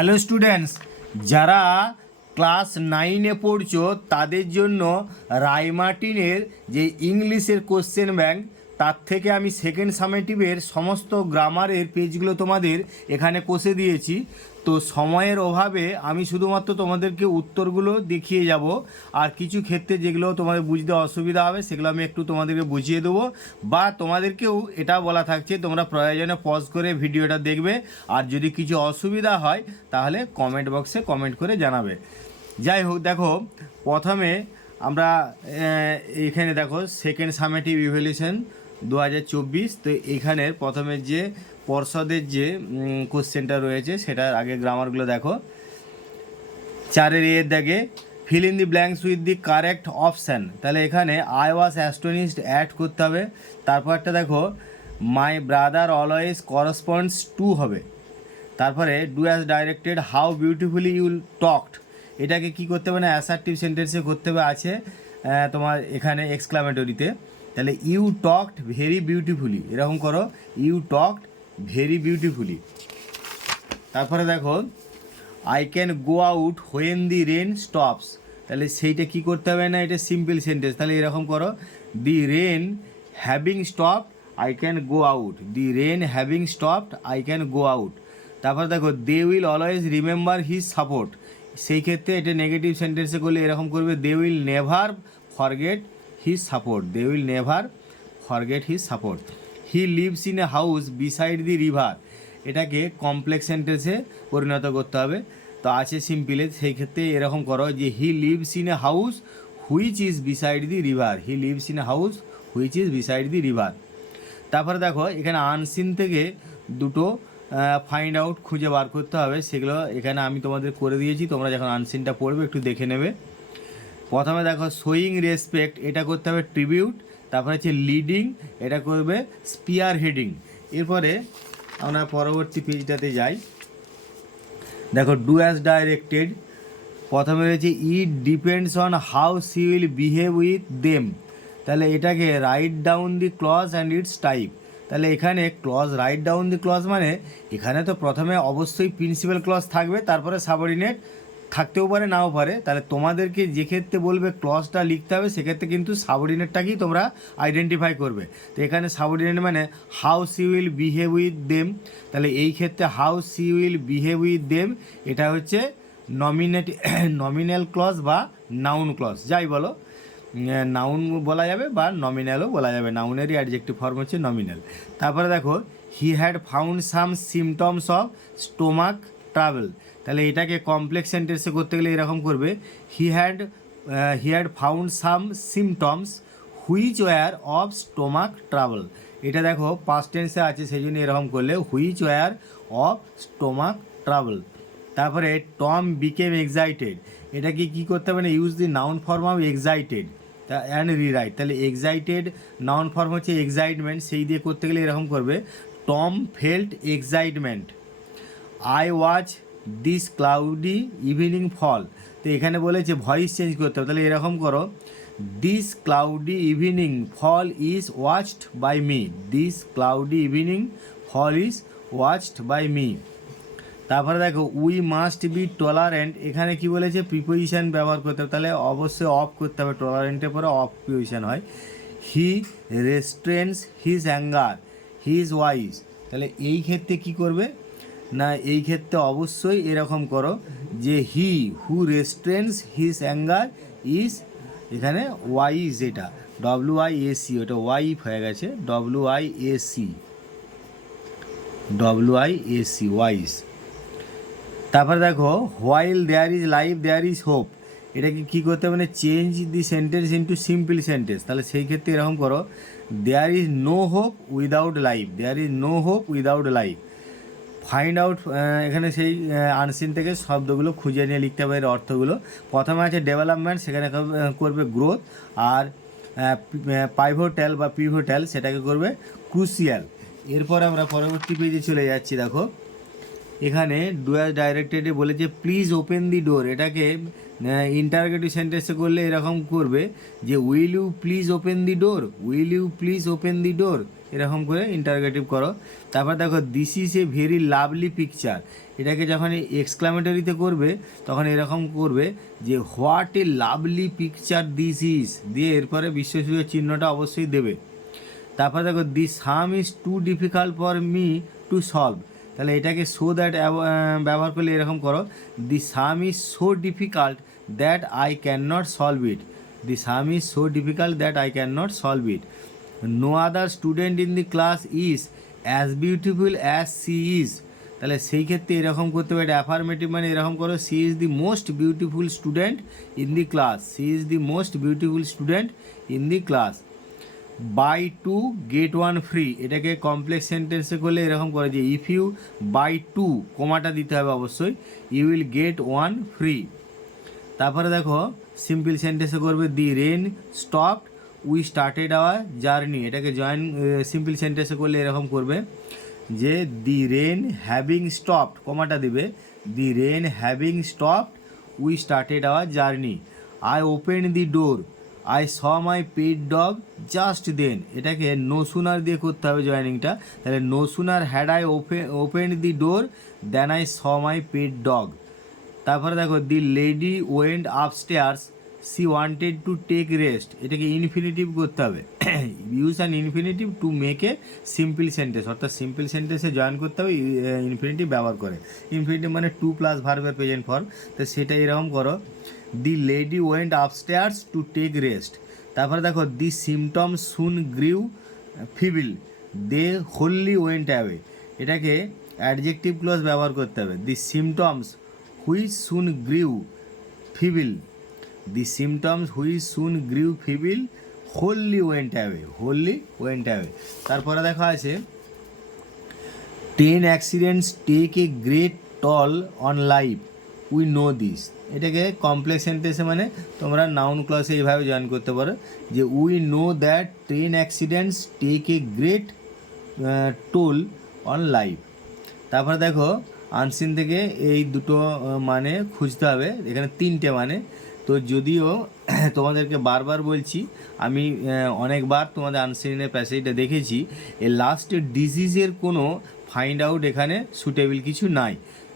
Hello students, যারা class 9-এ পড়ছো তাদের জন্য রায়মার্টিনের যে ইংলিশের কোশ্চেন ব্যাংক, তার থেকে আমি সেকেন্ড সামেটিভের সমস্ত গ্রামারের পেজগুলো তোমাদের এখানে কষে দিয়েছি। তো সময়ের অভাবে আমি শুধুমাত্র তোমাদেরকে উত্তরগুলো দেখিয়ে যাব, আর কিছু ক্ষেত্রে যেগুলো তোমাদের বুঝতে অসুবিধা হবে সেগুলো আমি একটু তোমাদেরকে বুঝিয়ে দেবো, বা তোমাদেরকেও এটা বলা থাকছে তোমরা প্রয়োজনে পজ করে ভিডিওটা দেখবে, আর যদি কিছু অসুবিধা হয় তাহলে কমেন্ট বক্সে কমেন্ট করে জানাবে। যাই হোক, দেখো প্রথমে আমরা এখানে দেখো সেকেন্ড সামেটিভ ইভ্যালুয়েশন 2024। তো এখানের প্রথমে যে পর্ষদের যে কোশ্চেনটা রয়েছে সেটার আগে গ্রামারগুলো দেখো। 4-এর এর দাগে fill in the blanks with the correct option, তাহলে এখানে আই ওয়াজ অ্যাস্টোনিশড অ্যাড করতে হবে। তারপরটা দেখো my brother always corresponds to হবে। তারপরে do as directed, how beautifully you talked, এটাকে কি করতে হবে না অ্যাসার্টিভ সেন্টেন্সে করতে হবে, আছে তোমার এখানে এক্সক্লামেটরিতে। তাহলে ইউ টকড ভেরি বিউটিফুলি, এরকম করো, ইউ টকড ভেরি বিউটিফুলি। তারপরে দেখো I can go out when the rain stops, তাহলে সেইটা কি করতে হবে না, এটা সিম্পল সেন্টেন্স, তাহলে এরকম করো, the rain having stopped I can go out, the rain having stopped I can go out. তারপর দেখো they will always remember his support, সেই ক্ষেত্রে এটা নেগেটিভ সেন্টেন্সে করলে এরকম করবে, they will never forget his support, they will never forget his support. He lives in a house beside the river, এটাকে কমপ্লেক্স সেন্টেন্সে পরিণত করতে হবে। তো আছে সিম্পলে, সেই ক্ষেত্রে এরকম করো যে হি lives in a house which is beside the river, he lives in a house which is beside the river. তারপরে দেখো এখানে আনসিন থেকে দুটো ফাইন্ড আউট খুঁজে বার করতে হবে, সেগুলো এখানে আমি তোমাদের করে দিয়েছি, তোমরা যখন আনসিনটা পড়বে একটু দেখে নেবে। প্রথমে দেখো শোয়িং রেসপেক্ট, এটা করতে হবে ট্রিবিউট। তারপরে হচ্ছে লিডিং, এটা করবে স্পিয়ার হেডিং। এরপরে আমরা পরবর্তী পেজটাতে যাই। দেখো ডু অ্যাজ ডাইরেক্টেড, প্রথমে রয়েছে it depends on how she will behave with them, তাহলে এটাকে write down the clause and its type. তাহলে এখানে clause, write down the clause মানে এখানে তো প্রথমে অবশ্যই প্রিন্সিপাল ক্লজ থাকবে, তারপরে সাবঅর্ডিনেট থাকতেও পারে নাও পারে। তাহলে তোমাদেরকে যে ক্ষেত্রে বলবে ক্লজটা লিখতে হবে, সেক্ষেত্রে কিন্তু সাবঅর্ডিনেটটাকেই তোমরা আইডেন্টিফাই করবে। তো এখানে সাবঅর্ডিনেট মানে how she will behave with them, তাহলে এই ক্ষেত্রে how she will behave with them এটা হচ্ছে নমিনাল ক্লজ বা নাউন ক্লজ, যাই বলো, নাউন বলা যাবে বা নমিনালও বলা যাবে, নাউনেরই অ্যাডজেক্টিভ ফর্ম হচ্ছে নমিনাল। তারপরে দেখো he had found some symptoms of stomach travel, তাহলে এটাকে কমপ্লেক্স সেন্টেন্সে করতে গেলে এরকম করবে, he had found some symptoms which were of stomach travel, এটা দেখো পাস্ট টেন্সে আছে, সেই জন্য এরকম করলে which were of stomach travel. তারপরে টম বিকেম এক্সাইটেড, এটাকে কী করতে হবে না use the noun form of excited and rewrite, তাহলে এক্সাইটেড নাউন ফর্ম হচ্ছে এক্সাইটমেন্ট, সেই দিয়ে করতে গেলে এরকম করবে, Tom felt excitement. I watch this cloudy evening fall, তো এখানে বলেছে ভয়েস চেঞ্জ করতে হবে, তাহলে এরকম করো, this cloudy evening fall is watched by me, this cloudy evening fall is watched by me. তারপরে দেখো উই মাস্ট বি টলারেন্ট, এখানে কি বলেছে প্রিপোজিশন ব্যবহার করতে হবে, তাহলে অবশ্যই অফ করতে হবে, টলারেন্টের পরে অফ প্রিপোজিশন হয়। He restrains his anger he is wise, তাহলে এই ক্ষেত্রে কি করবে না, এই ক্ষেত্রে অবশ্যই এরকম করো যে he who restrains his anger is, এখানে ওয়াইজ, এটা WIAC, ওটা ওয়াইফ হয়ে গেছে, WIAC ওয়াইজ। তারপরে দেখো while there is life there is hope, এটাকে কী করতে হবে মানে change the sentence into simple sentence, তাহলে সেই ক্ষেত্রে এরকম করো, there is no hope without life, there is no hope without life. Find out, এখানে সেই আনসিন থেকে শব্দগুলো খুঁজে নিয়ে লিখতে হবে এর অর্থগুলো। প্রথমে আছে ডেভেলপমেন্ট, সেখানে করবে গ্রোথ, আর পাইভোটাল বা পিভোটাল সেটাকে করবে ক্রুশিয়াল। এরপর আমরা পরবর্তী পেজে চলে যাচ্ছি। দেখো এখানে ডু অ্যাজ ডাইরেক্টেডে বলেছে প্লিজ ওপেন দি ডোর, এটাকে ইন্টারগেটিভ সেন্টেন্সে করলে এরকম করবে যে will you please open the door, will you please open the door, এরকম করে ইন্টারোগেটিভ করো। তারপর দেখো this is a very lovely picture, এটাকে যখন এক্সক্লামেটরিতে করবে তখন এরকম করবে যে what a lovely picture this is, দিয়ে এরপরে বিশ্বসূচক চিহ্নটা অবশ্যই দেবে। তারপর দেখো the sum is too difficult for me to solve, তাহলে এটাকে সো দ্যাট ব্যবহার করলে এরকম করো, the sum is so difficult that I can not solve it, the sum is so difficult that I can not solve it. No other student in the class is as beautiful as she is, তাহলে সেই ক্ষেত্রে এরকম করতে হবে, এটা affirmative মানে এরকম করো, she is the most beautiful student in the class, she is the most beautiful student in the class. Buy two get one free, এটাকে কমপ্লেক্স সেন্টেন্সে করলে এরকম করে যে ইফ ইউ বাই টু, কমাটা দিতে হবে অবশ্যই, you will get one free. তারপরে দেখো সিম্পল সেন্টেন্সে করবে the rain stopped we started our journey, এটাকে জয়েন সিম্পল সেন্টেন্সে করলে এরকম করবে যে দি রেন হ্যাভিং স্টপড, কমাটা দিবে, the rain having stopped we started our journey. I open the door I saw my pet dog just then, এটাকে no sooner দিয়ে করতে হবে জয়েনিংটা, তাহলে no sooner had I open the door then I saw my pet dog. তারপরে দেখো the lady went upstairs she wanted to take rest, এটাকে infinitive করতে হবে, use an infinitive to make a simple sentence, অর্থাৎ simple সেন্টেন্সে join করতে হবে infinitive ব্যবহার করে। ইনফিনিটিভ মানে টু প্লাস ভার্বের প্রেজেন্ট ফর্ম, তো সেটা এরকম করো, the lady went upstairs to take rest. তারপরে দেখো the symptoms soon grew feeble they wholly went away, এটাকে অ্যাডজেক্টিভ ক্লজ ব্যবহার করতে হবে, the symptoms which soon grew feeble, the symptoms which soon grew feeble wholly went away, wholly went away. তারপরে দেখা আছে 10 accidents take a great toll on life we know this, এটাকে complex সেন্টেন্সে মানে তোমরা নাউন ক্লসে এইভাবে জয়েন করতে পারো যে we know that 10 accidents take a great toll on life. তারপরে দেখো আনসিন থেকে এই দুটো মানে খুঁজতে হবে, এখানে তিনটে মানে, তো যদিও তোমাদেরকে বারবার বলছি আমি অনেকবার তোমাদের আনসিনের প্যাসেজটা দেখেছি, এই লাস্টের ডিজিজের কোনো ফাইন্ড আউট এখানে সুটেবল কিছু নাই,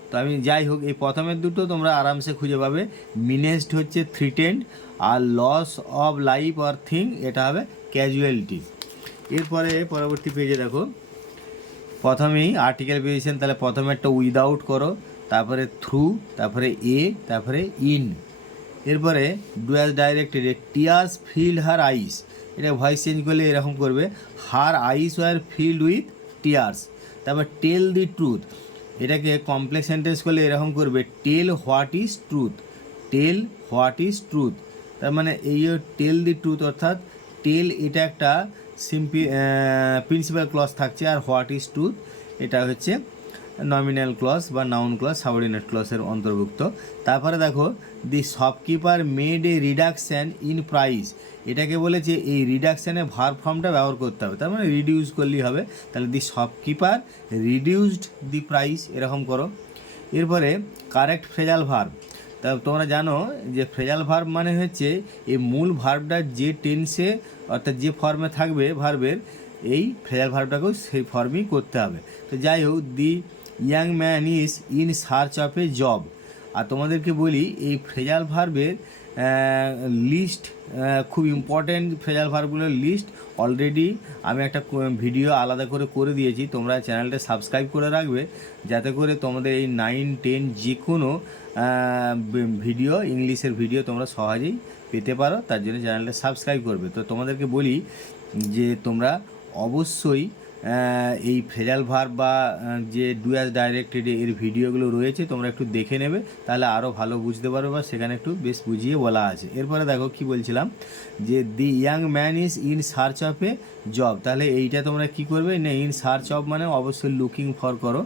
তো আমি যাই হোক এই প্রথমের দুটো তোমরা আরামসে খুঁজে পাবে। মিনেসড হচ্ছে থ্রিটেন্ড, আর loss of life or thing এটা হবে ক্যাজুয়ালিটি। এরপরে পরবর্তী পেজে দেখো প্রথমেই আর্টিকেল পেয়েছেন, তাহলে প্রথমে একটা উইদাউট করো, তারপরে থ্রু, তারপরে এ, তারপরে ইন। এরপরে do as directed, tears filled her eyes, এটা ভয়েস চেঞ্জ করলে এরকম করবে her eyes were filled with tears. তারপর টেল দি ট্রুথ, এটাকে কমপ্লেক্স সেন্টেন্স করলে এরকম করবে tell what is truth, tell what is truth, তার মানে এই টেল দি ট্রুথ অর্থাৎ টেল এটা একটা প্রিন্সিপাল ক্লজ থাকছে, আর হোয়াট ইজ ট্রুথ এটা হচ্ছে নমিনাল ক্লজ বা নাউন ক্লজ সাবঅর্ডিনেট ক্লজের অন্তর্ভুক্ত। তারপরে দেখো the shopkeeper made a reduction in price, এটাকে বলেছে এই রিডাকশানে ভার্ব ফর্মটা ব্যবহার করতে হবে, তার মানে রিডিউস করলেই হবে, তাহলে দি শপকিপার রিডিউসড দি প্রাইস এরকম করো। এরপরে কারেক্ট ফ্রেজাল ভার্ব, তা তোমরা জানো যে ফ্রেজাল ভার্ব মানে হচ্ছে এই মূল ভার্বটা যে টেন্সে অর্থাৎ যে ফর্মে থাকবে ভার্বের, এই ফ্রেজাল ভার্বটাকেও সেই ফর্মই করতে হবে। তো যাই হোক the young man is in search of a job, আর তোমাদেরকে বলি এই ফ্রেজাল ভার্বের লিস্ট খুব ইম্পর্ট্যান্ট, ফ্রেজাল ভার্বগুলোর লিস্ট অলরেডি আমি একটা ভিডিও আলাদা করে দিয়েছি, তোমরা চ্যানেলটা সাবস্ক্রাইব করে রাখবে যাতে করে তোমাদের এই 9, 10 যে কোনো ভিডিও ইংলিশের ভিডিও তোমরা সহজেই পেতে পারো, তার জন্য চ্যানেলটা সাবস্ক্রাইব করবে। তো তোমাদেরকে বলি যে তোমরা অবশ্যই এই ফ্রেজাল ভার্ব বা যে ডু অ্যাজ ডাইরেক্টেড এর ভিডিওগুলো রয়েছে তোমরা একটু দেখে নেবে, তাহলে আরও ভালো বুঝতে পারবে বা সেখানে একটু বেশ বুঝিয়ে বলা আছে। এরপরে দেখো কি বলছিলাম যে দি young man is in search of a job, তাহলে এইটা তোমরা কি করবে না ইন সার্চ অফ মানে অবশ্যই লুকিং ফর করো।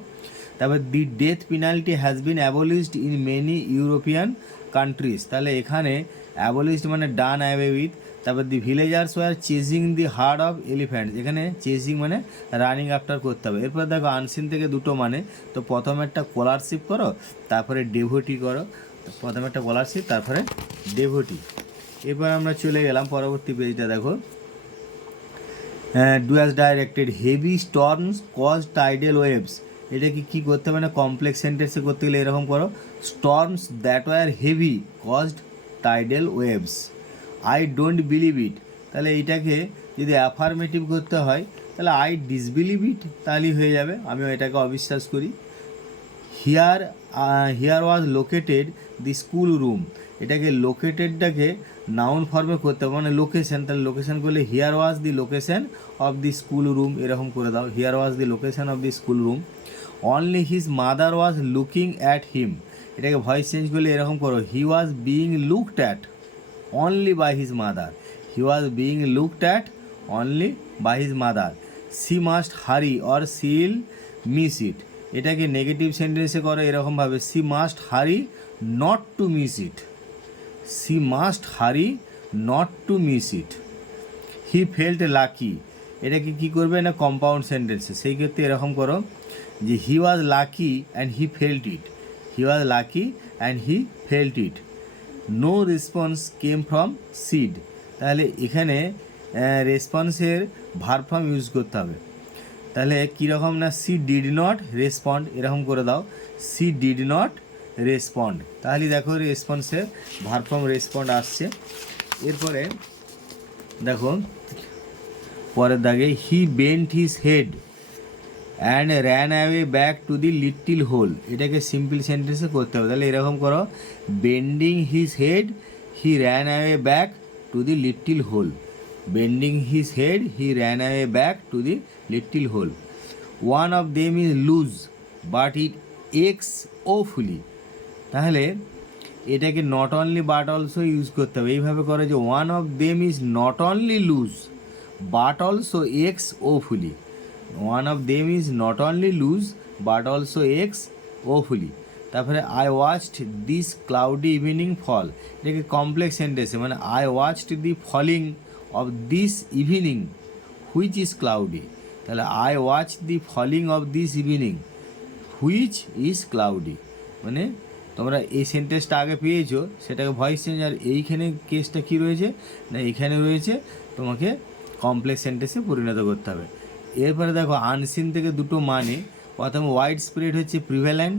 তারপর the death penalty has been abolished in many European countries, তাহলে এখানে অ্যাবলিশড মানে ডান অ্যাওয়ে উইথ। তারপর the villagers were chasing the herd of elephants, এখানে চেজিং মানে রানিং আফটার করতে হবে। এরপর দেখো আনসিন থেকে দুটো মানে, তো প্রথমে একটা স্কলারশিপ করো, তারপরে ডেভোটি করো, প্রথমে একটা স্কলারশিপ তারপরে ডেভোটি। এরপর আমরা চলে গেলাম পরবর্তী পেজটা দেখো do as directed, heavy storms cause tidal waves, এটা কি করতে হবে না কমপ্লেক্স সেন্টেন্সে করতে গেলে এরকম করো, storms that were heavy caused tidal waves. I don't believe it, তাহলে এইটাকে যদি অ্যাফার্মেটিভ করতে হয় তাহলে আই ডিসবিলিভ ইট তাহলেই হয়ে যাবে, আমি এটাকে অবিশ্বাস করি। Here here was located the school room, এটাকে লোকেটেডটাকে নাউন ফর্মে করতে হবে, মানে লোকেশন, তাহলে লোকেশন করলে here was the location of the school room এরকম করে দাও, here was the location of the school room. Only his mother was looking at him, এটাকে ভয়েস চেঞ্জ করলে এরকম করো, he was being looked at only by his mother, he was being looked at only by his mother. She must hurry or she'll miss it, এটাকে negative সেন্টেন্সে করো এরকমভাবে, she must hurry not to miss it, she must hurry not to miss it. He felt lucky, এটাকে কী করবে না compound সেন্টেন্সে, সেই ক্ষেত্রে এরকম করো যে he was lucky and he felt it, he was lucky and he felt it. No response came from Sid, তাহলে এখানে রেসপন্সের ভার্ব ফর্ম ইউজ করতে হবে, তাহলে কীরকম না সি ডিড নট রেসপন্ড এরকম করে দাও, সি ডিড নট রেসপন্ড, তাহলে দেখো রেসপন্সের ভার্ব ফর্ম রেসপন্ড আসছে। এরপরে দেখো পরের দাগে, he bent his head and ran away back to the little hole, এটাকে সিম্পল সেন্টেন্সে করতে হবে, তাহলে এরকম করো, bending his head he ran away back to the little hole, bending his head he ran away back to the little hole. One of them is loose but it aches awfully, তাহলে এটাকে not only but also use করতে হবে, এইভাবে করে যে one of them is not only loose but also aches awfully, one of them is not only loose but also aches awfully. তারপরে I watched this cloudy evening fall, এটাকে complex সেন্টেন্সে, মানে I watched the falling of this evening which is cloudy, তাহলে I watch the falling of this evening which is cloudy, মানে তোমরা এই সেন্টেন্সটা আগে পেয়েছো সেটাকে ভয়েস চেঞ্জ, আর এইখানে কেসটা কী রয়েছে না এইখানে রয়েছে তোমাকে কমপ্লেক্স সেন্টেন্সে পরিণত করতে হবে। এরপরে দেখো আনসিন থেকে দুটো মানে, প্রথমে ওয়াইড স্প্রেড হচ্ছে প্রিভ্যালেন্ট,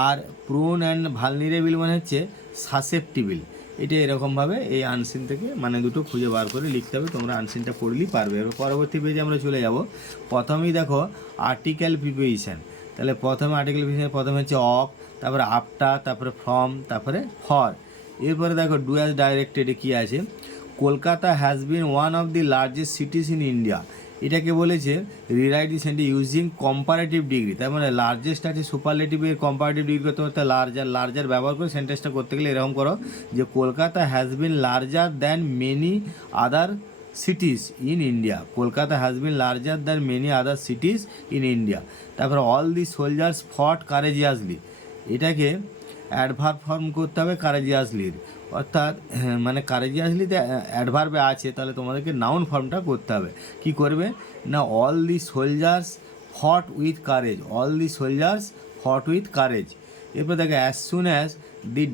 আর প্রোন অ্যান্ড ভালনিরেবল মানে হচ্ছে সাসেপ্টিবল, এটা এরকমভাবে এই আনসিন থেকে মানে দুটো খুঁজে বার করে লিখতে হবে, তোমরা আনসিনটা পড়লেই পারবে। এবার পরবর্তী পেজে আমরা চলে যাব, প্রথমেই দেখো আর্টিকেল প্রিপোজিশন, তাহলে প্রথমে আর্টিকেল প্রিপোজিশন প্রথমে হচ্ছে অফ, তারপরে আফটার, তারপরে ফ্রম, তারপরে ফর। এরপরে দেখো ডু অ্যাজ ডাইরেক্টেডে কী আছে, Kolkata has bin one of the largest সিটিজ in India, এটাকে বলেছে rewrite the sentence using comparative degree, তার মানে লার্জেস্ট আছে সুপারলেটিভের কম্পারেটিভ ডিগ্রি করতে করতে লার্জার, লার্জার ব্যবহার করে সেন্টেন্সটা করতে গেলে এরকম করো যে Kolkata has been larger than many other cities in India, Kolkata has been larger than many other cities in India. তারপরে all the soldiers fought courageously, এটাকে অ্যাডভার্ব ফর্ম করতে হবে কারেজিয়াসলির, অর্থাৎ মানে কারেজিয়াসলিতে অ্যাডভার্বে আছে, তাহলে তোমাদেরকে নাউন ফর্মটা করতে হবে। কি করবে না all the soldiers fought with courage, all the soldiers fought with courage. এরপর দেখো as soon as the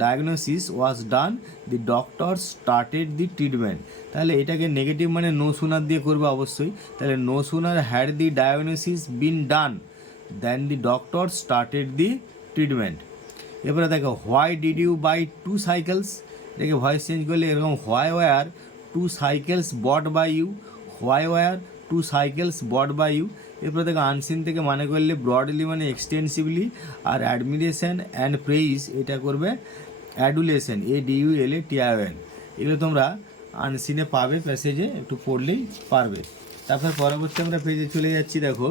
diagnosis was done the doctor started the treatment, তাহলে এটাকে নেগেটিভ মানে নো সুনার দিয়ে করবে অবশ্যই, তাহলে no sooner had the diagnosis been done then the doctor started the treatment. এরপরে দেখো why did you buy two cycles, এটাকে ভয়েস চেঞ্জ করলে এরকম why were two cycles bought by you, why were two cycles bought by you. এরপরে দেখো unseen থেকে মানে করলে ব্রডলি মানে এক্সটেন্সিভলি, আর অ্যাডমিরেশন অ্যান্ড প্রেইজ এটা করবে অ্যাডুলেশন, ADULATION, এগুলো তোমরা আনসিনে পাবে প্যাসেজে, একটু পড়লেই পারবে। তারপর পরবর্তী আমরা পেজে চলে যাচ্ছি, দেখো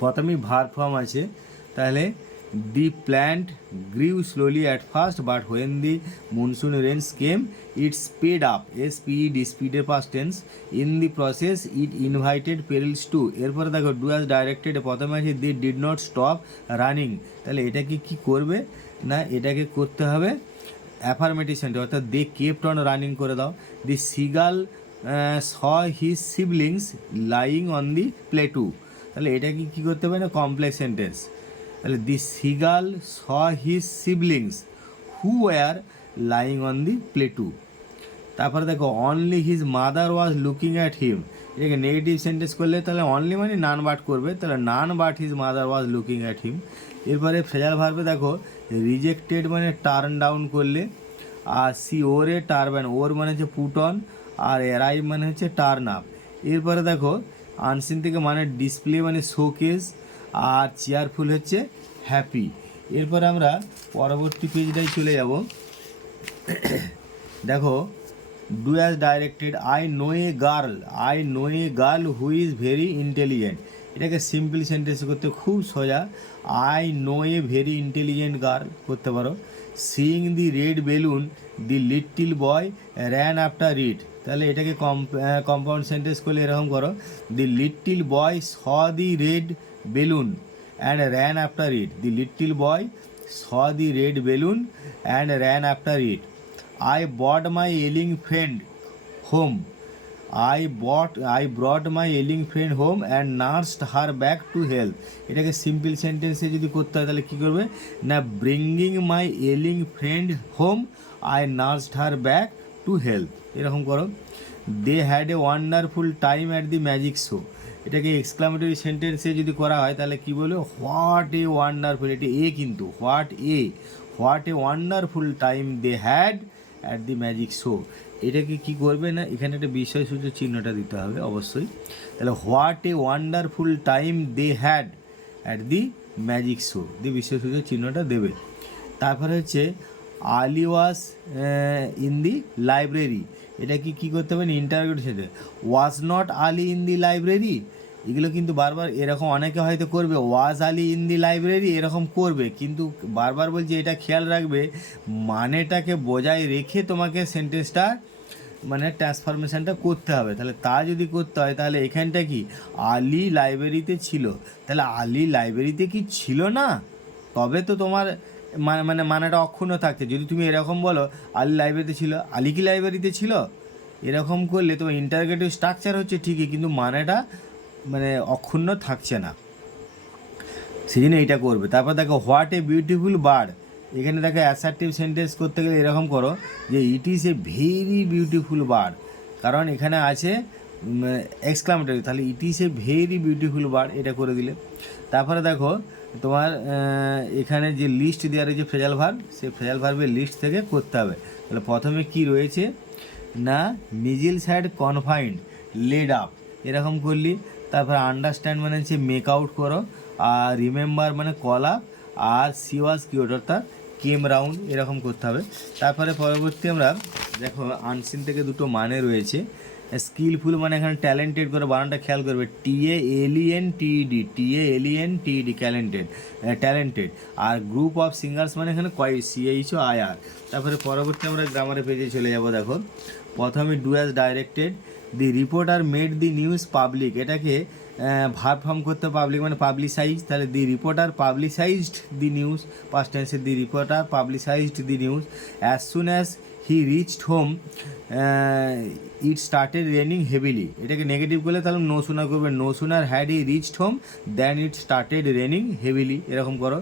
প্রথমেই ভার্ব ফর্ম আছে, তাহলে the plant grew slowly at first but when the monsoon rains came it speed up, SPED স্পিডের past tense, in the process it invited perils too. এরপরে দেখো ডু অ্যাজ ডাইরেক্টেড প্রথমে আছে the did not stop running, তাহলে এটাকে কি করবে না এটাকে করতে হবে অ্যাফার্মেটিভ সেন্টেন্স, অর্থাৎ দে কেপ্ট অন রানিং করে দাও। The seagull saw his siblings lying on the plateau, তাহলে এটাকে কী করতে হবে না কমপ্লেক্স সেন্টেন্স, তাহলে the seagull saw his siblings who were lying on the plateau. তারপরে দেখো only his mother was looking at him, এটাকে নেগেটিভ সেন্টেন্স করলে তাহলে অনলি মানে নান বাট করবে, তাহলে none but his mother was looking at হিম। এরপরে ফ্রেজাল ভার্বে দেখো রিজেক্টেড মানে টার্ন ডাউন করলে, আর সি ওরে টারবান, ওর মানে হচ্ছে পুট অন, আর অ্যারাইভ মানে হচ্ছে টার্ন আপ। এরপরে দেখো আনসিন থেকে মানে ডিসপ্লে মানে শোকেস, আর চেয়ারফুল হচ্ছে হ্যাপি। এরপরে আমরা পরবর্তী পেজটাই চলে যাব। দেখো do as directed, I know a girl who is very intelligent, এটাকে সিম্পল সেন্টেন্স করতে খুব সোজা, I know a very intelligent girl করতে পারো। Seeing the red balloon the little boy ran after it, তাহলে এটাকে কম্পাউন্ড সেন্টেন্স করলে এরকম করো, the little boy saw the red balloon and ran after it, the little boy saw the red balloon and ran after it. I brought my ailing friend home. I brought my ailing friend home and nursed her back to health. এটাকে simple সেন্টেন্সে যদি করতে হয় তাহলে কী করবে না, bringing my ailing friend home, I nursed her back to health, এরকম করো। They had a wonderful time at the magic show, এটাকে এক্সক্লামেটরি সেন্টেন্সে যদি করা হয় তাহলে কী বলবে, হোয়াট এ ওয়ান্ডারফুল, এটা এ কিন্তু what a wonderful time they had at the magic show. এটাকে কী করবে না, এখানে একটা বিষয়সূচক চিহ্নটা দিতে হবে অবশ্যই, তাহলে what a wonderful time they had at the magic show, দি বিষয়সূচক চিহ্নটা দেবে। তারপরে হচ্ছে আলি ওয়াজ ইন দি লাইব্রেরি, এটা কী করতে হবে না, interrogative sentence, was not Ali in the library, এগুলো কিন্তু বারবার এরকম অনেকে হয়তো করবে, ওয়াজ আলি ইন দি লাইব্রেরি এরকম করবে, কিন্তু বারবার বলছি এটা খেয়াল রাখবে মানেটাকে বজায় রেখে তোমাকে সেন্টেন্সটা মানে ট্রান্সফরমেশনটা করতে হবে। তাহলে তা যদি করতে হয় তাহলে এখানটা কি আলি লাইব্রেরিতে ছিল, তাহলে আলি লাইব্রেরিতে কি ছিল না, তবে তো তোমার মানে মানেটা অক্ষুণ্ণ থাকছে। যদি তুমি এরকম বলো আলি লাইব্রেরিতে ছিল, আলি কি লাইব্রেরিতে ছিল, এরকম করলে তোমার ইন্টারোগেটিভ স্ট্রাকচার হচ্ছে ঠিকই, কিন্তু মানেটা মানে অক্ষুণ্ণ থাকছে না, সেই জন্য এইটা করবে। তারপর দেখো হোয়াট এ বিউটিফুল বার্ড, এখানে দেখো অ্যাসার্টিভ সেন্টেন্স করতে গেলে এরকম করো যে ইট is a very beautiful bird, কারণ এখানে আছে এক্সক্লামেটরি, তাহলে ইট is a very beautiful bird, এটা করে দিলে। তারপরে দেখো তোমার এখানে যে লিস্ট দেওয়া রয়েছে ফ্রেজাল ভার্ব, সেই ফ্রেজাল ভার্বের লিস্ট থেকে করতে হবে। তাহলে প্রথমে কি রয়েছে না, measles had confined laid up, এরকম করলি। তারপরে আন্ডারস্ট্যান্ড মানে হচ্ছে মেক আউট করো, আর রিমেম্বার মানে কল আপ, আর সি ওয়াজ কিউট অর্থাৎ কেম রাউন্ড, এরকম করতে হবে। তারপরে পরবর্তী আমরা দেখো আনসিন থেকে দুটো মানে রয়েছে, স্কিলফুল মানে এখানে ট্যালেন্টেড করে বানানটা খেয়াল করবে, TALENTED ট্যালেন্টেড, আর গ্রুপ অফ সিঙ্গার্স মানে এখানে CHOIR। তারপরে পরবর্তী আমরা গ্রামারের পেজে চলে যাব। দেখো প্রথমে do as directed, the reporter made the news public, এটাকে ভার্ব ফর্ম করতে পাবলিক মানে পাবলিসাইজ, তাহলে the reporter publicised the news, past টেন্সে the reporter publicised the news. As soon as he reached home it started raining heavily, এটাকে negative করলে তাহলে no sooner করবে, no sooner had he reached home then it started raining heavily, এরকম করো।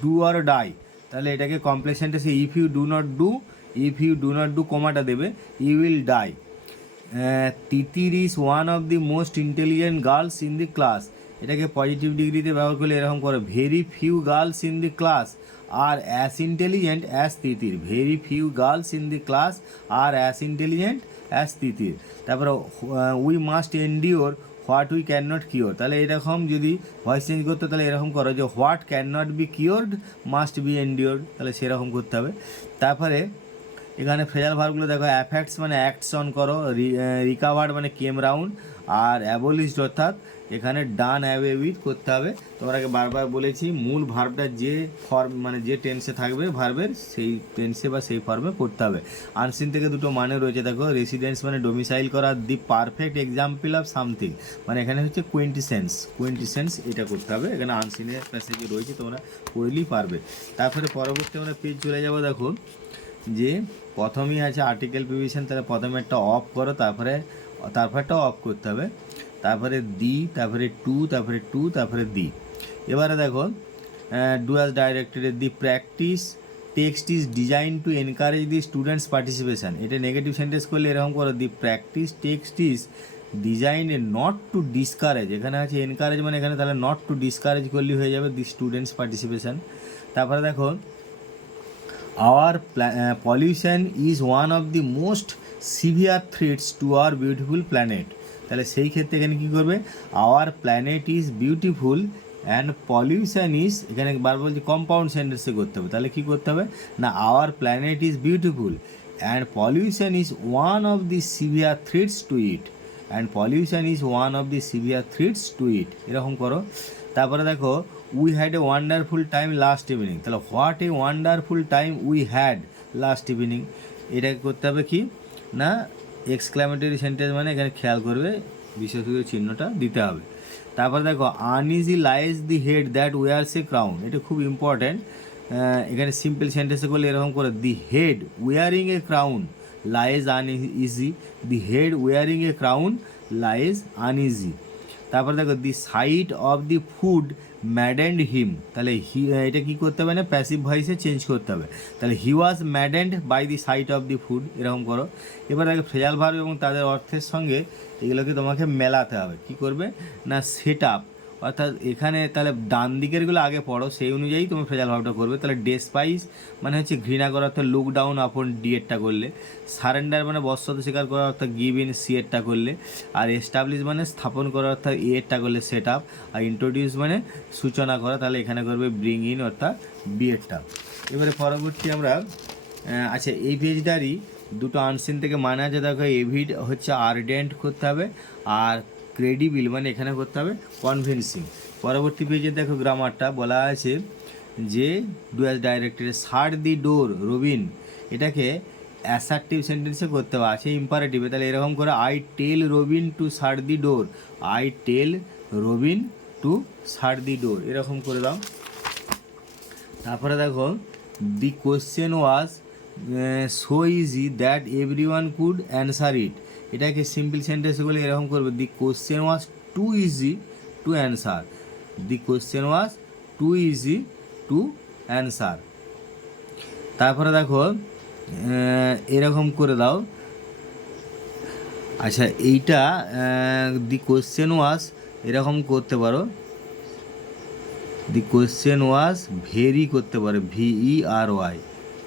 Do or die, তাহলে এটাকে complex সেন্টেন্সে if you do not do কমাটা দেবে, you will die. Titir is one of the most intelligent girls in the class, এটাকে positive ডিগ্রিতে ব্যবহার করলে এরকম করো, very few girls in the class are as intelligent as Titir, very few girls in the class are as intelligent as Titir. তারপরে we must endure what we can not cure, তাহলে এরকম যদি ভয়েস চেঞ্জ করতে তাহলে এরকম করো যে what can not be cured must be endured, তাহলে সেরকম করতে হবে। তারপরে এখানে ফ্রেজাল ভার্বগুলো দেখো, অ্যাফেক্টস মানে অ্যাক্টস অন করো, রিকাভার্ড মানে কেম রাউন্ড, আর অ্যাবলিশড অর্থাৎ এখানে ডান অ্যাওয়ে উইথ করতে হবে। তোমাকে বারবার বলেছি মূল ভার্বটা যে ফর্ম মানে যে টেন্সে থাকবে ভার্বের সেই টেন্সে বা সেই ফর্মে করতে হবে। আনসিন থেকে দুটো মানে রয়েছে দেখো, রেসিডেন্স মানে ডোমিসাইল করা, দি পারফেক্ট এক্সাম্পল অফ সামথিং মানে এখানে হচ্ছে কোয়েন্টিসেন্স, এটা করতে হবে। এখানে আনসিনের প্যাসেজে রয়েছে, তোমরা পড়লেই পারবে। তারপরে পরবর্তী আমরা পেজ চলে যাবো। দেখো যে প্রথমেই আছে আর্টিকেল প্রিভিশন, তাহলে প্রথমে একটা অফ করো, তারপরে একটা অফ করতে হবে, তারপরে দি, তারপরে টু, তারপরে দি। এবারে দেখো do as directed, the practice text is design to encourage the students participation, এটা নেগেটিভ সেন্টেন্স করলে এরকম করো, the practice text is design not to discourage, এখানে আছে এনকারেজ মানে এখানে তাহলে নট টু ডিসকারেজ করলেই হয়ে যাবে দি স্টুডেন্টস পার্টিসিপেশান। তারপরে দেখো our pollution is one of the most severe threats to our beautiful planet, তাহলে সেই ক্ষেত্রে এখানে কী করবে, our planet is beautiful and pollution is, এখানে বার বলছি কম্পাউন্ড সেন্টেন্সে করতে হবে, তাহলে কী করতে হবে না our planet is beautiful and pollution is one of the severe threats to it, and pollution is one of the severe threats to it, এরকম করো। তারপরে দেখো we had a wonderful time last evening, তাহলে what a wonderful time we had last evening, এটাকে করতে হবে কি না এক্সক্লামেটরি সেন্টেন্স মানে এখানে খেয়াল করবে বিশেষ চিহ্নটা দিতে হবে। তারপর দেখো uneasy lies the head that wears a crown, এটা খুব ইম্পর্ট্যান্ট, এখানে সিম্পল সেন্টেন্সে করলে এরকম করে, the head wearing a crown lies uneasy, the head wearing a crown lies uneasy. তারপর দেখো the sight of the food maddened him, তাহলে এটা কী করতে হবে না প্যাসিভ ভয়েসে চেঞ্জ করতে হবে, তাহলে he was maddened by the sight of the food, এরকম করো। এবার দেখো ফ্রেজাল ভার্ব এবং তাদের অর্থের সঙ্গে এগুলোকে তোমাকে মেলাতে হবে, কি করবে না সেট আপ, অর্থাৎ এখানে তাহলে ডান দিকেরগুলো আগে পড়ো, সেই অনুযায়ী তুমি ফ্রেজাল ভার্বটা করবে। তাহলে ডেসপাইস মানে হচ্ছে ঘৃণা করা, অর্থাৎ লুক ডাউন আপন ডিএডটা করলে, সারেন্ডার মানে বস্ত্রত স্বীকার করা, অর্থাৎ গিভ ইন সিএডটা করলে, আর এস্টাবলিশ মানে স্থাপন করা, অর্থাৎ এডটা করলে সেট আপ, আর ইন্ট্রোডিউস মানে সূচনা করা, তাহলে এখানে করবে ব্রিং ইন অর্থাৎ বিএডটা। এবারে পরবর্তী আমরা আচ্ছা এই পেজদারি দুটো আনসিন থেকে মানে আছে, দেখো এভিড হচ্ছে আরডেন্ট করতে হবে, আর ক্রেডিবিল মানে এখানে করতে হবে কনভিনসিং। পরবর্তী পেজে দেখো গ্রামারটা বলা আছে যে do as directed, shut the ডোর রবিন, এটাকে অ্যাসার্টিভ সেন্টেন্সে করতে হবে, আছে ইম্পারেটিভে, তাহলে এরকম করে I tell Robin to shut the door, I tell Robin to shut the door, এরকম করে দাও। তারপরে দেখো the question was so easy that every one could answer it, এটাকে সিম্পল সেন্টেন্স বলে এরকম করবে, the question was too easy to answer, the question was too easy to answer. তারপরে দেখো এরকম করে দাও, আচ্ছা এইটা দি কোশ্চেন ওয়াজ এরকম করতে পারো, দি কোশ্চেন ওয়াজ ভেরি করতে পারো, VERY,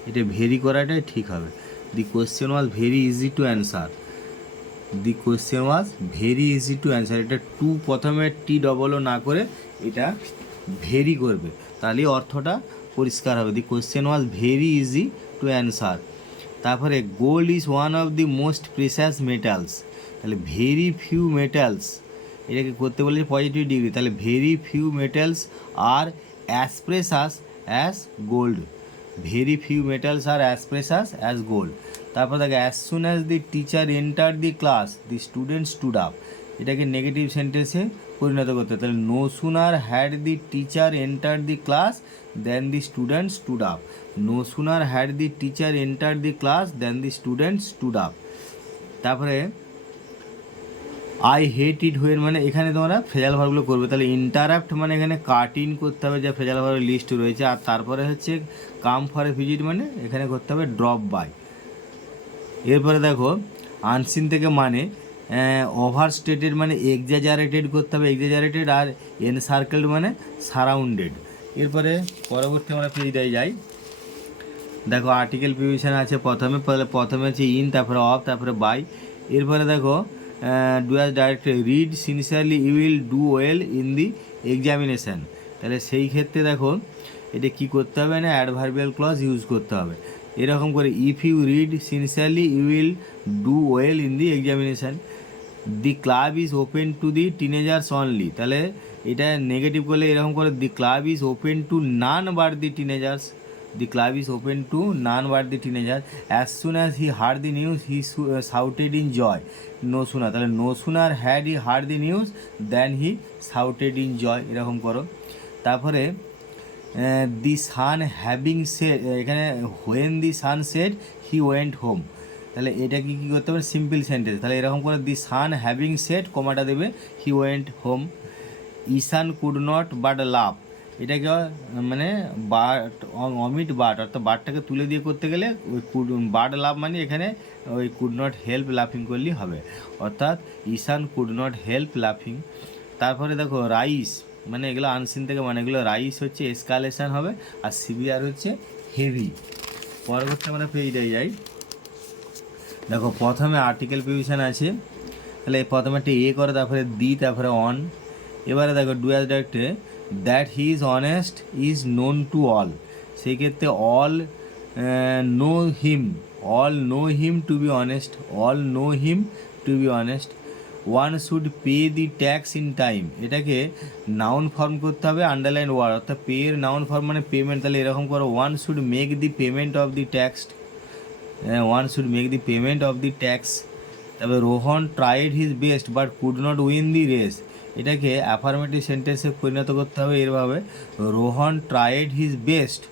এটা ভেরি করাটাই ঠিক হবে, the question was very easy to answer, the question was very easy to answer, এটা টু প্রথমে TOO না করে এটা ভেরি করবে, তাহলে অর্থটা পরিষ্কার হবে, the question was very easy to answer. তারপরে gold is one of the most precious metals, তাহলে ভেরি ফিউ মেটালস, এটাকে করতে বলে পজিটিভ ডিগ্রি, তাহলে very few metals are as precious as gold, very few metals are as precious as gold. তারপর দেখো as soon as the teacher enter the class the student stood up, এটাকে negative সেন্টেন্সে পরিণত করতে হবে, তাহলে no sooner had the teacher enter the class then the student stood up, no sooner had the teacher enter the class then the student stood up. তারপরে I hate it when মানে এখানে তোমরা phrasal ভার্বগুলো করবে, তাহলে interrupt মানে এখানে কাট in করতে হবে, যা ফ্রেজাল ভার্বের লিস্ট রয়েছে, আর তারপরে হচ্ছে কাম ফর এ ভিজিট মানে এখানে করতে হবে ড্রপ বাই। এরপরে দেখো আনসিন থেকে মানে ওভার স্টেটেড মানে এক্সাজারেটেড করতে হবে, এক্সাজারেটেড, আর এনসার্কেলড মানে সারাউন্ডেড। এরপরে পরবর্তী আমরা পেজটায় যাই, দেখো আর্টিকেল প্রিপোজিশন আছে প্রথমে আছে ইন, তারপরে অফ, তারপরে বাই। এরপরে দেখো do as directly, read sincerely you will do well in the examination, তাহলে সেই ক্ষেত্রে দেখো এটা কী করতে হবে না অ্যাডভার্বিয়াল ক্লজ ইউজ করতে হবে, এরকম করে if you read sincerely you will do well in the examination. The club is open to the teenagers only, তাহলে এটা নেগেটিভ করলে এরকম করে the club is open to none but the teenagers, the club is open to none but the teenager. As soon as he heard the news he shouted in joy, no sooner, তাহলে no sooner had he heard the news than he shouted in joy, এরকম করো। তারপরে the sun having said, এখানে when the sun said he went home, তাহলে এটা কি করতে হবে সিম্পল সেন্টেন্স, তাহলে এরকম করে the sun having said কমাটা দেবে he went home. Ishan could not but laugh, এটাকে মানে বাট অমিট বাট অর্থাৎ বাটটাকে তুলে দিয়ে করতে গেলে ওই বাট লাভ মানে এখানে ওই কুড নট হেল্প লাফিং করলেই হবে, অর্থাৎ ঈশান কুড নট হেল্প লাফিং। তারপরে দেখো রাইস, মানে এগুলো আনসিন থেকে, মানে এগুলো রাইস হচ্ছে এসকালেশন হবে, আর সিভিয়ার হচ্ছে হেভি। পরবর্তী আমরা পেজে যাই। দেখো প্রথমে আর্টিকেল প্রিপোজিশন আছে, তাহলে প্রথমে একটা এ করে, তারপরে দি, তারপরে অন। এবারে দেখো do as directed that he is honest is known to all, সেই ক্ষেত্রে all know him, all know him to be honest, all know him to be honest. One should pay the tax in time, এটাকে noun form করতে হবে, underline word, অর্থাৎ pay এর noun form মানে payment, তাহলে এরকম করো one should make the payment of the tax, one should make the payment of the tax. তারপরে Rohan tried his best but could not win the race, এটাকে affirmative সেন্টেন্সে পরিণত করতে হবে এরভাবে, Rohan tried his best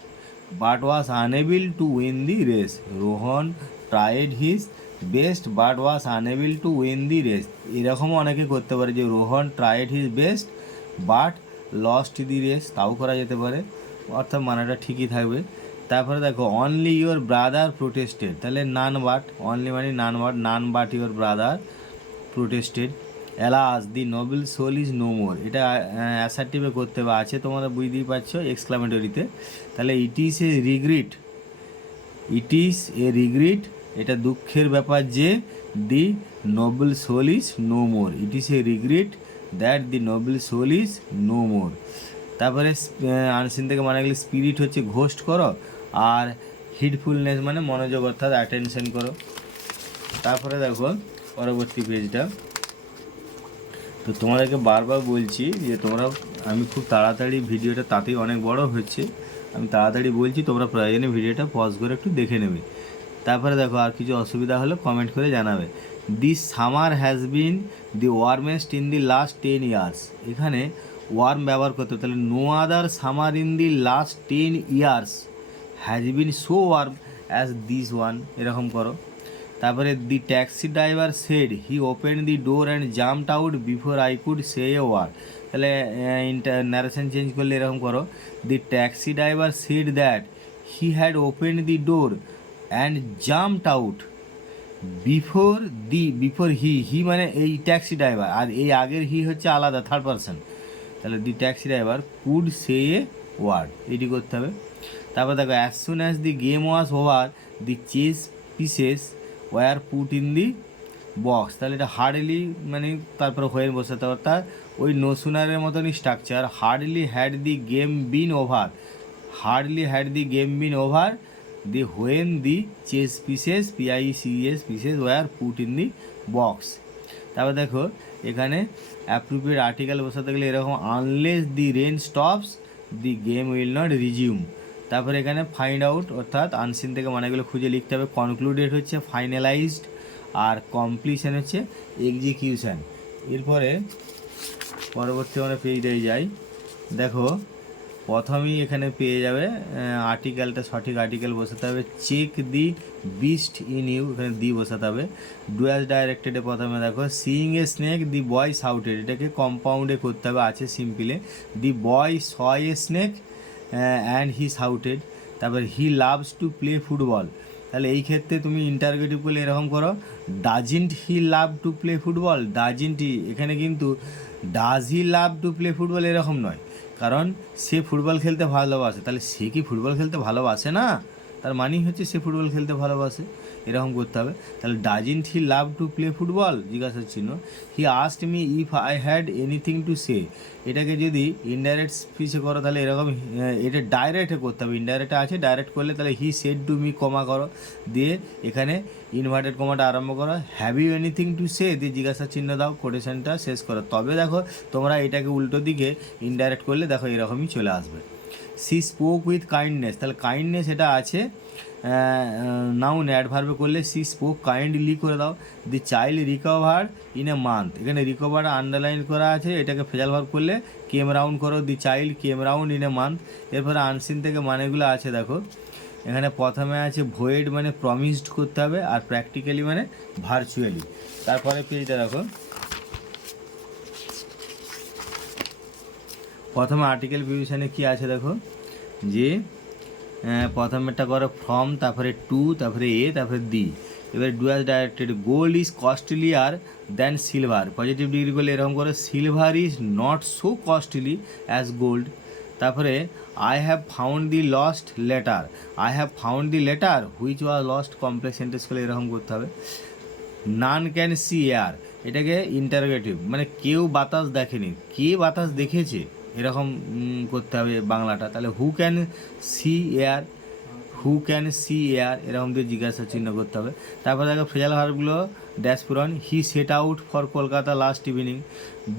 but was unable to win the race, Rohan tried his best but was unable to win the race. এরকমও অনেকে করতে পারে যে Rohan tried his best but lost the race, তাও করা যেতে পারে, অর্থাৎ মানাটা ঠিকই থাকবে। তারপরে দেখো অনলি ইউর ব্রাদার প্রোটেস্টেড, তাহলে নান বাট, অনলি মানে none but, none but your brother protested. Alas the noble soul is no more, এটা অ্যাসার্টিভে করতে হবে, আছে তোমরা বুঝতেই পারছো এক্সক্লামেটরিতে, তাহলে ইট is a রিগ্রিট, it is a রিগ্রিট, এটা দুঃখের ব্যাপার যে the noble soul is no more, it is a regret that the noble soul is no more. তারপরে আনসিন থেকে মানে গেলে স্পিরিট হচ্ছে ঘোস্ট করো, আর হিডফুলনেস মানে মনোযোগ অর্থাৎ অ্যাটেনশন করো। তারপরে দেখো পরবর্তী পেজটা, তো তোমাদেরকে বারবার বলছি যে তোমরা, আমি খুব তাড়াতাড়ি ভিডিওটা, তাতেই অনেক বড় হচ্ছে, আমি তাড়াতাড়ি বলছি, তোমরা প্রয়োজনে ভিডিওটা পজ করে একটু দেখে নেবে। তারপরে দেখো আর কিছু অসুবিধা হলে কমেন্ট করে জানাবে। This summer has been the warmest in the last 10 years, এখানে ওয়ার্ম ব্যবহার করতে, তাহলে no other summer in the last 10 years has been so warm as this one, এরকম করো। তারপরে the taxi driver said he open the door and jumped out before I could say a word, তাহলে narration change করলে এরকম করো, the taxi driver said that he had open the door and jumped out before he মানে এই taxi driver, আর এই আগের হি হচ্ছে আলাদা থার্ড পারসন, তাহলে the taxi driver could say a word, এটি করতে হবে। তারপর দেখো as soon as the game was over the chess pieces were put in the box, তাহলে এটা হার্ডলি মানে তারপরে হয়ে বসাতে, অর্থাৎ ওই নো সুনারের মতনই structure, hardly had the game been over, hardly had the game been over the when the chess pieces PICES pieces were put in the box. তারপর দেখো এখানে অ্যাপ্রোপ্রিয়েট আর্টিকেল বসাতে গেলে এরকম, unless the rain stops the game will not resume. তারপরে এখানে find out অর্থাৎ unseen থেকে মানেগুলো খুঁজে লিখতে হবে, কনক্লুডেড হচ্ছে ফাইনালাইজড, আর কমপ্লিশন হচ্ছে এক্সিকিউশন। এরপরে পরবর্তী আমরা পেজটাই যাই। দেখো প্রথমেই এখানে পেয়ে যাবে আর্টিকেলটা, সঠিক আর্টিকেল বসাতে হবে, check the beast in you, এখানে দি বসাতে হবে। ডু অ্যাজ ডাইরেক্টেডে প্রথমে দেখো seeing a snake the boy shouted, এটাকে কম্পাউন্ডে করতে হবে, আছে সিম্পলে, the boy saw a snake and he shouted. তারপর he loves to play football, তাহলে এই ক্ষেত্রে তুমি ইন্টারগেটিভ করলে এরকম করো, doesn't he love to play football, doesn't he, এখানে কিন্তু does he love to play football এরকম নয়, কারণ সে ফুটবল খেলতে ভালোবাসে, তাহলে সে কি ফুটবল খেলতে ভালোবাসে না, তার মানেই হচ্ছে সে ফুটবল খেলতে ভালোবাসে, এরকম করতে হবে। তাহলে ডাজিন্ট he love to play football জিজ্ঞাসা চিহ্ন, he asked me if I had anything to সে, এটাকে যদি ইনডাইরেক্ট স্পিচে করো তাহলে এরকম, এটা ডাইরেক্টে করতে হবে, ইনডাইরেক্টে আছে, ডাইরেক্ট করলে তাহলে he said to me comma করো, দিয়ে এখানে ইনভার্টেড কমাটা আরম্ভ করো, have you anything to say দিয়ে জিজ্ঞাসা চিহ্ন দাও, কোটেশনটা শেষ করো, তবে দেখো তোমরা এটাকে উল্টো দিকে ইনডাইরেক্ট করলে দেখো এরকমই চলে আসবে। সি স্পোক উইথ কাইন্ডনেস, তাহলে কাইন্ডনেস এটা আছে নাউন অ্যাডভার্বে করলে সি স্পোক কাইন্ডলি করে দাও। The child recover in a month, এখানে রিকভার আন্ডারলাইন করা আছে, এটাকে ফেজাল ভার্ব করলে কেম রাউন্ড করো, the child came round in a month. এরপরে আনসিন থেকে মানেগুলো আছে দেখো, এখানে প্রথমে আছে ভয়েড মানে প্রমিসড করতে হবে, আর প্র্যাকটিক্যালি মানে ভার্চুয়ালি। তারপরে পেজটা দেখো, প্রথমে আর্টিকেল প্রিপোজিশনে কি আছে দেখো, যে প্রথমেরটা করো ফ্রম, তারপরে টু, তারপরে এ, তারপরে দি। এবার do as directed, gold is costlier than silver, positive degree করলে এরকম করে, silver is not so costly as gold. তারপরে I have found the lost letter, I have found the letter which was lost, complex sentence করলে এরকম করতে হবে। None can see air, এটাকে interrogative, মানে কেউ বাতাস দেখেনি, কে বাতাস দেখেছে এরকম করতে হবে বাংলাটা। তাহলে who can see air, who can see air এরকম দিয়ে জিজ্ঞাসা চিহ্ন করতে হবে। তারপর দেখো ফ্রেজাল ভার্বগুলো ড্যাশ পূরণ, he set out for Kolkata last evening,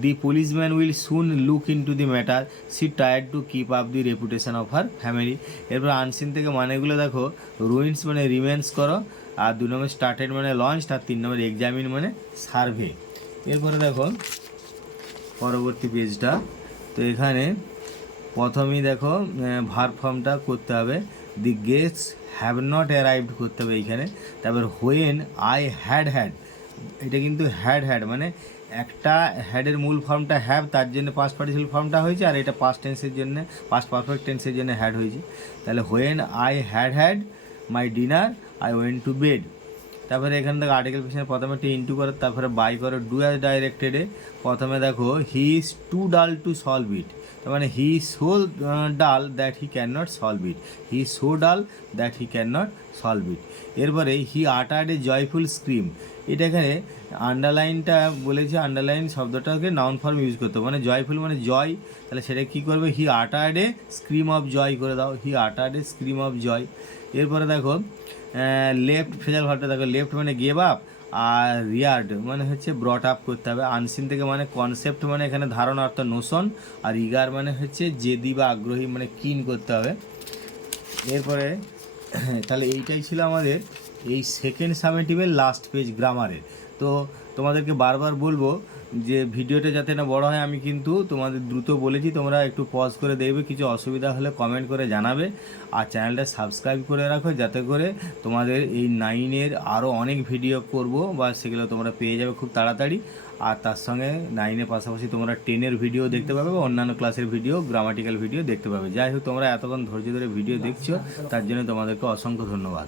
the policeman will soon look into the matter, she tried to keep up the reputation of her family. এরপর আনসিন থেকে মানেগুলো দেখো, রুইন্স মানে রিমেন্স করো, আর 2 নম্বর স্টার্টেড মানে launch, আর 3 number examine মানে সার্ভে। এরপরে দেখো পরবর্তী পেজটা, তো এখানে প্রথমেই দেখো ভার্ব ফর্মটা করতে হবে, দি গেস্টস হ্যাভ নট অ্যারাইভড করতে হবে এইখানে। তারপর হোয়েন আই হ্যাড, এটা কিন্তু হ্যাড মানে একটা হ্যাডের মূল ফর্মটা হ্যাভ, তার জন্য পাস্ট পার্টিসিপল ফর্মটা হয়েছে, আর এটা পাস্ট টেন্সের জন্য, পাস্ট পারফেক্ট টেন্সের জন্য হ্যাড হয়েছে। তাহলে when I had my dinner I went to bed. তারপরে এখান থেকে আর্টিকেল পিছনে প্রথমে ইন্টু করো, তারপরে বাই করো, ডু অ্যাজ ডাইরেক্টেডে প্রথমে দেখো he is too dull to solve it, তার মানে he is so dull that he can not solve it, he is so dull that he can not solve it. এরপরে he আটার্ড a joyful scream, এটা এখানে আন্ডারলাইনটা বলেছে, underline শব্দটাকে noun form use করতে হবে, মানে জয়ফুল মানে জয়, তাহলে সেটা কী করবে, হি আটার্ড এ স্ক্রিম অফ জয় করে দাও, হি আটার্ড এ স্ক্রিম অফ জয়। এরপরে দেখো লেফট ফ্রেজাল ভার্বটা দেখো, লেফট মানে গেভ আপ, আর রিয়ার্ড মানে হচ্ছে ব্রট আপ করতে হবে। আনসিন থেকে মানে কনসেপ্ট মানে এখানে ধারণা অর্থ নোশন, আর ইগার মানে হচ্ছে জেদি বা আগ্রহী মানে কিন করতে হবে। এরপরে তাহলে এইটাই ছিল আমাদের এই সেকেন্ড সামেটিভের লাস্ট পেজ গ্রামারের। তো তোমাদেরকে বারবার বলবো যে ভিডিওটা যাতে না বড় হয়, আমি কিন্তু তোমাদের দ্রুত বলেছি, তোমরা একটু পজ করে দেখবে, কিছু অসুবিধা হলে কমেন্ট করে জানাবে, আর চ্যানেলটা সাবস্ক্রাইব করে রাখো, যাতে করে তোমাদের এই 9-এর আরও অনেক ভিডিও করব বা সেগুলো তোমরা পেয়ে যাবে খুব তাড়াতাড়ি। আর তার সঙ্গে 9-এর পাশাপাশি তোমরা 10-এর ভিডিও দেখতে পাবে, বা অন্যান্য ক্লাসের ভিডিও, গ্রামাটিক্যাল ভিডিও দেখতে পাবে। যাই হোক, তোমরা এতক্ষণ ধৈর্য ধরে ভিডিও দেখছো, তার জন্য তোমাদেরকে অসংখ্য ধন্যবাদ।